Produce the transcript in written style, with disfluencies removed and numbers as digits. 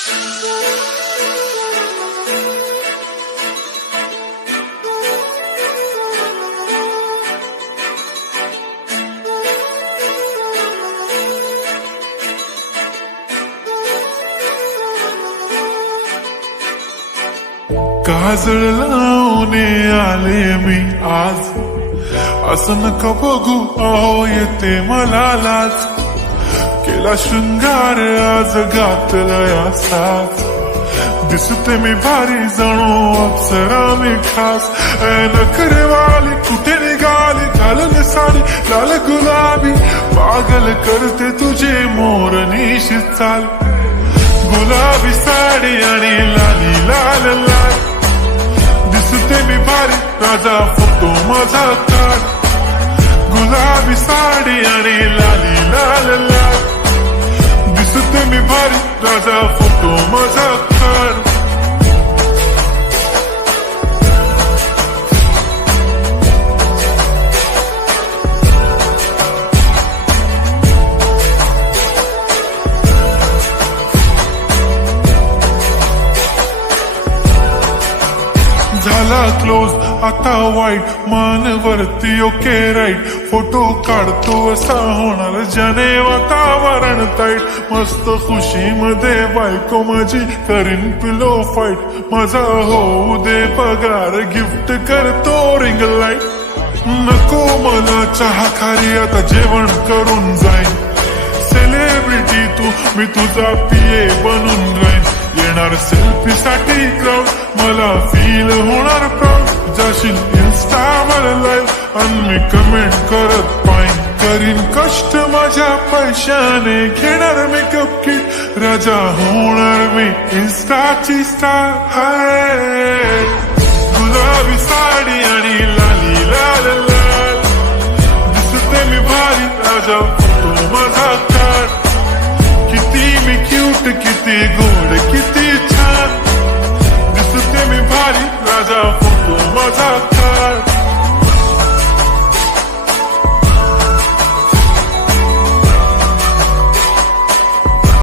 काजळ लावून आले मी आज, असं नका बघू अहो येते मला लाज. केला शृंगार आज घातला साज, दिसते मी भारी जणू अप्सरा मी खास. नखरेवाली कुठे निघाली घालून साडी लाल गुलाबी, पागल करते तुझे मोरनीशी चाल. गुलाबी साडी आणि लाली लाल लाल, दिसते मी भारी राजा फोटो माझा काढ. गुलाबी साडी आणि लाली लाल लाल, दिसते मी भारी राजा फोटो माझा काढ. झाला क्लोज आता वाईट, मान वरती ओके राईट. फोटो काढतो असा होणार ज्याने वातावरण ताईट. मस्त खुशी मध्ये बायको माझी करीन पिलो फाईट. माझा होऊ दे पगार गिफ्ट करतो रिंग लाईट. नको मला चहा खारी आता जेवण करून जाईन. सेलिब्रिटी तू मी तुझा पिये बनून राहीन. येणार सेल्फी साठी क्राऊड मला फील होणार प्राऊड. जाशील इन्स्टावर लाईव्ह आणि मी कमेंट करत पाईन. करीन कष्ट माझ्या पैशाने घेणार मेकअप किट. राजा होणार मी इन्स्टाची स्टार. हाय गुलाबी साडी आणि लाली लाल लाल, दिसते मी भारी राजा फोटो माझा काढ. किती मी क्यूट किती